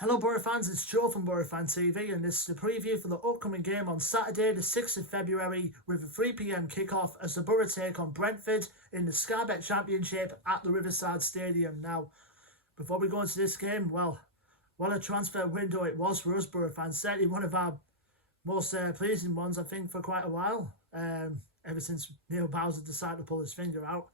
Hello Boro fans, it's Joe from Boro Fan TV and this is the preview for the upcoming game on Saturday the 6th of February with a 3pm kickoff as the Boro take on Brentford in the Sky Bet Championship at the Riverside Stadium. Now, before we go into this game, what a transfer window it was for us Boro fans. Certainly one of our most pleasing ones, I think, for quite a while, ever since Neil Bowser decided to pull his finger out.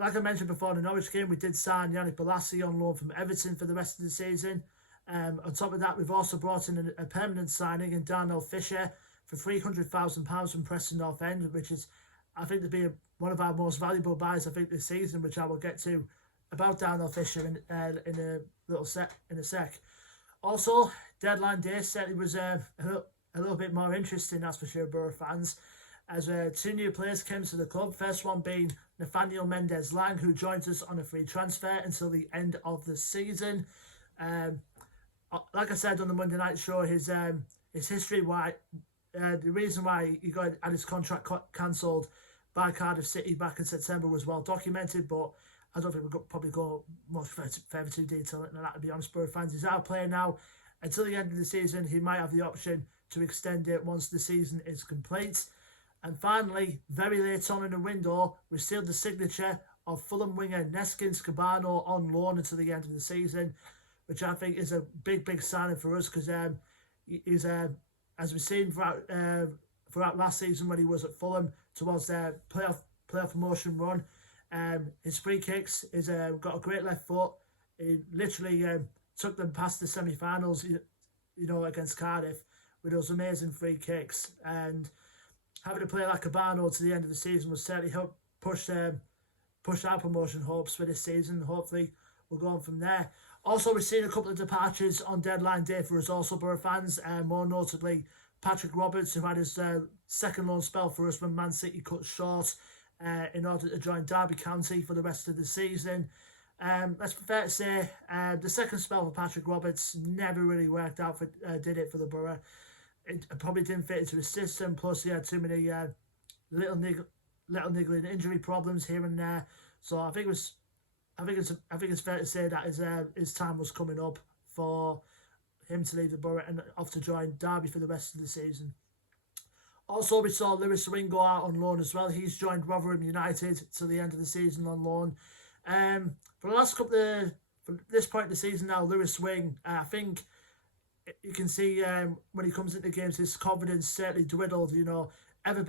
Like I mentioned before, in the Norwich game, we did sign Yannick Bolasie on loan from Everton for the rest of the season. On top of that, we've also brought in a permanent signing in Darnell Fisher for £300,000 from Preston North End, which is, I think, to be one of our most valuable buys, I think, this season, which I will get to about Darnell Fisher in a sec. Also, deadline day certainly was a little bit more interesting, that's for sure, Boro fans, as two new players came to the club. First one being Nathaniel Mendez-Lang, who joins us on a free transfer until the end of the season. Like I said on the Monday night show, his history, the reason why he got had his contract cancelled by Cardiff City back in September was well documented, but I don't think we'll probably go much further to detail than that, to be honest, Boro fans. He's our player now until the end of the season. He might have the option to extend it once the season is complete. And finally, very late on in the window, we sealed the signature of Fulham winger Neskins Cabano on loan until the end of the season, which I think is a big signing for us because he's, as we've seen throughout last season when he was at Fulham towards their playoff promotion run, his free kicks, he's got a great left foot. He literally took them past the semi-finals, against Cardiff with those amazing free kicks. And having a player like Cabano to the end of the season will certainly help push our promotion hopes for this season. Hopefully, we'll go on from there. Also, we've seen a couple of departures on deadline day for us also, Boro fans. More notably, Patrick Roberts, who had his second loan spell for us when Man City cut short in order to join Derby County for the rest of the season. Let's be fair to say, the second spell for Patrick Roberts never really worked out did it for the Boro. It probably didn't fit into his system. Plus, he had too many little niggling injury problems here and there. So I think it's fair to say that his time was coming up for him to leave the Boro and off to join Derby for the rest of the season. Also, we saw Lewis Swing go out on loan as well. He's joined Rotherham United till the end of the season on loan. For the last from this point in the season now, Lewis Swing, I think you can see when he comes into games, his confidence certainly dwindled. Ever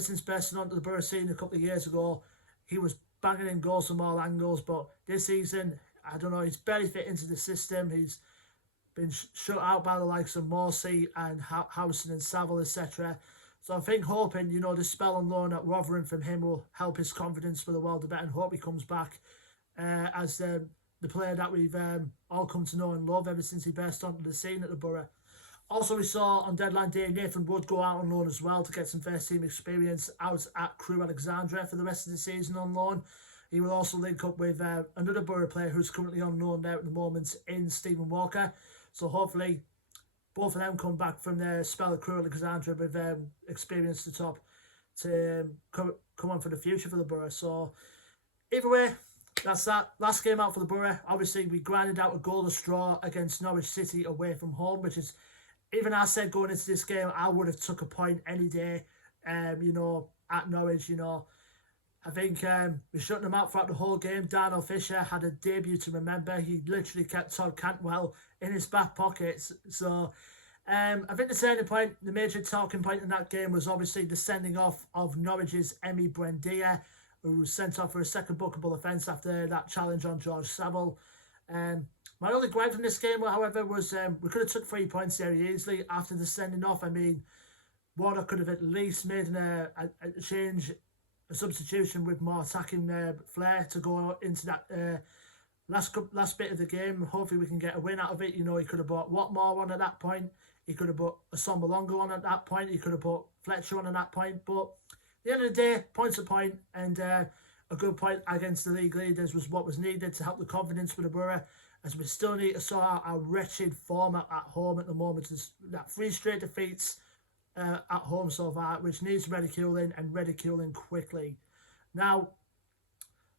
since bursting onto the Boro scene a couple of years ago, he was banging in goals from all angles. But this season, I don't know, he's barely fit into the system. He's been shut out by the likes of Morsey and Howson and Saville, etc. So I think hoping, the spell on loan at Rotherham from him will help his confidence for the world a bit, and hope he comes back as the player that we've all come to know and love ever since he burst onto the scene at the Boro. Also, we saw on deadline day Nathan Wood go out on loan as well to get some first team experience out at Crewe Alexandra for the rest of the season on loan. He will also link up with another Boro player who's currently on loan there at the moment in Stephen Walker. So hopefully both of them come back from their spell at Crewe Alexandra with experience to top to come on for the future for the Boro. So either way, that's that. Last game out for the Boro. Obviously, we grinded out a goalless draw against Norwich City away from home, which is, even I said going into this game, I would have took a point any day, at Norwich, I think we shut them out throughout the whole game. Darnell Fisher had a debut to remember. He literally kept Todd Cantwell in his back pockets. So I think the major talking point in that game was obviously the sending off of Norwich's Emi Buendia, who was sent off for a second bookable offence after that challenge on George Saville. My only gripe from this game, however, was we could have took 3 points very easily after the sending off. I mean, Warner could have at least made a change, a substitution with more attacking flair to go into that last bit of the game. Hopefully we can get a win out of it. He could have brought Watmore on at that point. He could have brought Assombalonga on at that point. He could have brought Fletcher on at that point. But at the end of the day, point's a point, and a good point against the league leaders was what was needed to help the confidence for the Boro, as we still need to sort out our wretched form at home at the moment. There's that 3 straight defeats at home so far, which needs ridiculing, and ridiculing quickly. Now,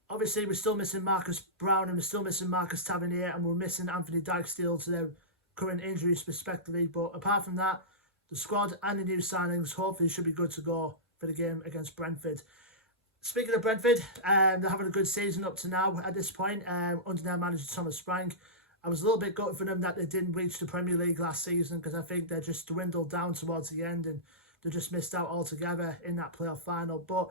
Obviously, we're still missing Marcus Brown and we're still missing Marcus Tavernier, and we're missing Anthony Dijksteel to their current injuries respectively. But apart from that, the squad and the new signings hopefully should be good to go for the game against Brentford. Speaking of Brentford, they're having a good season up to now at this point under their manager Thomas Frank. I was a little bit gutted for them that they didn't reach the Premier League last season, because I think they just dwindled down towards the end and they just missed out altogether in that playoff final. But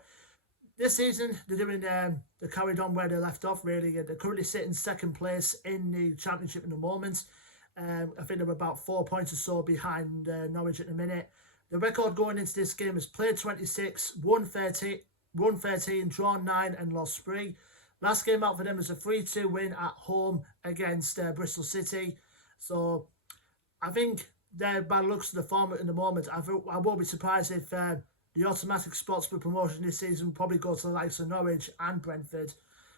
this season, they carried on where they left off, really. They're currently sitting second place in the Championship at the moment. I think they're about 4 points or so behind Norwich at the minute. The record going into this game is played 26, won 13, drawn 9 and lost 3. Last game out for them was a 3-2 win at home against Bristol City. So I think they're, by the looks of the format in the moment, I won't be surprised if the automatic spots for promotion this season will probably go to the likes of Norwich and Brentford.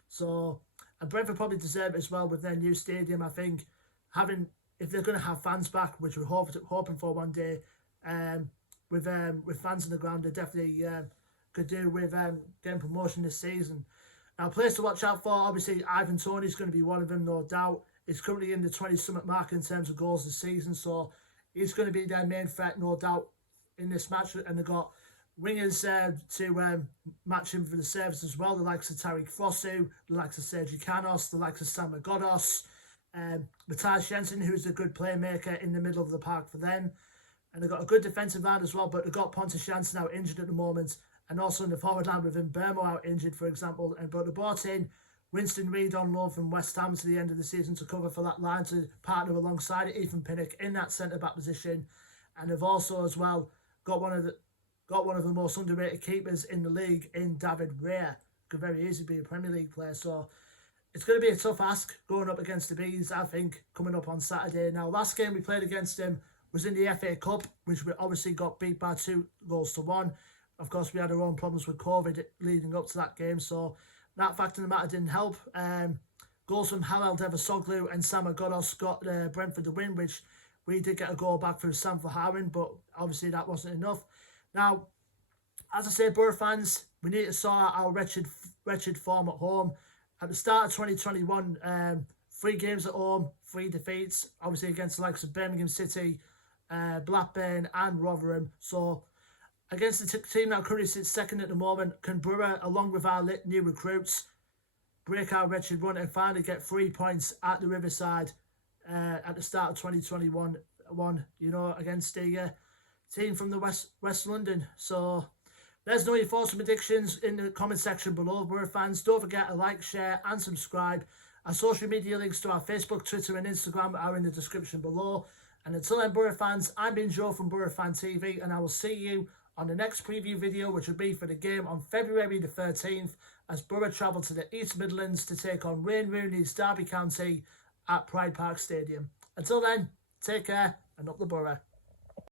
So, and Brentford probably deserve it as well with their new stadium. I think if they're going to have fans back, which we're hoping for one day, with fans in the ground, they definitely could do with getting promotion this season. Now, a place to watch out for, obviously, Ivan Toney's going to be one of them, no doubt. He's currently in the 20-something mark in terms of goals this season, so he's going to be their main threat, no doubt, in this match. And they've got wingers to match him for the service as well, the likes of Tariq Fosu, the likes of Sergi Canos, the likes of Sam Godos, Matthias Jensen, who's a good playmaker in the middle of the park for them. And they've got a good defensive line as well, but they've got Pontus Jansson out injured at the moment, and also in the forward line with Mbermo out injured, for example. But they brought in Winston Reid on loan from West Ham to the end of the season to cover for that line, to partner alongside Ethan Pinnock in that centre-back position. And they've also as well got one of the most underrated keepers in the league in David Raya. Could very easily be a Premier League player. So it's going to be a tough ask going up against the Bees, I think, coming up on Saturday. Now, last game we played against them was in the FA Cup, which we obviously got beat by 2-1. Of course, we had our own problems with COVID leading up to that game, so that fact of the matter didn't help. Goals from Halil Devasoglu and Sam Godos got Brentford the win, which we did get a goal back through Sam Verhaeren, but obviously that wasn't enough. Now, as I say, Boro fans, we need to sort out our wretched form at home. At the start of 2021, 3 games at home, 3 defeats, obviously against the likes of Birmingham City, Blackburn and Rotherham. So against the team that currently sits second at the moment, can Boro, along with our new recruits, break our wretched run and finally get 3 points at the Riverside at the start of 2021, against the team from the West London. So let us know your thoughts and predictions in the comment section below, Boro fans. Don't forget to like, share and subscribe. Our social media links to our Facebook, Twitter and Instagram are in the description below. And until then, Boro fans, I've been Joe from Boro Fan TV, and I will see you on the next preview video, which will be for the game on February the 13th, as Boro travel to the East Midlands to take on Wayne Rooney's Derby County at Pride Park Stadium. Until then, take care and up the Boro.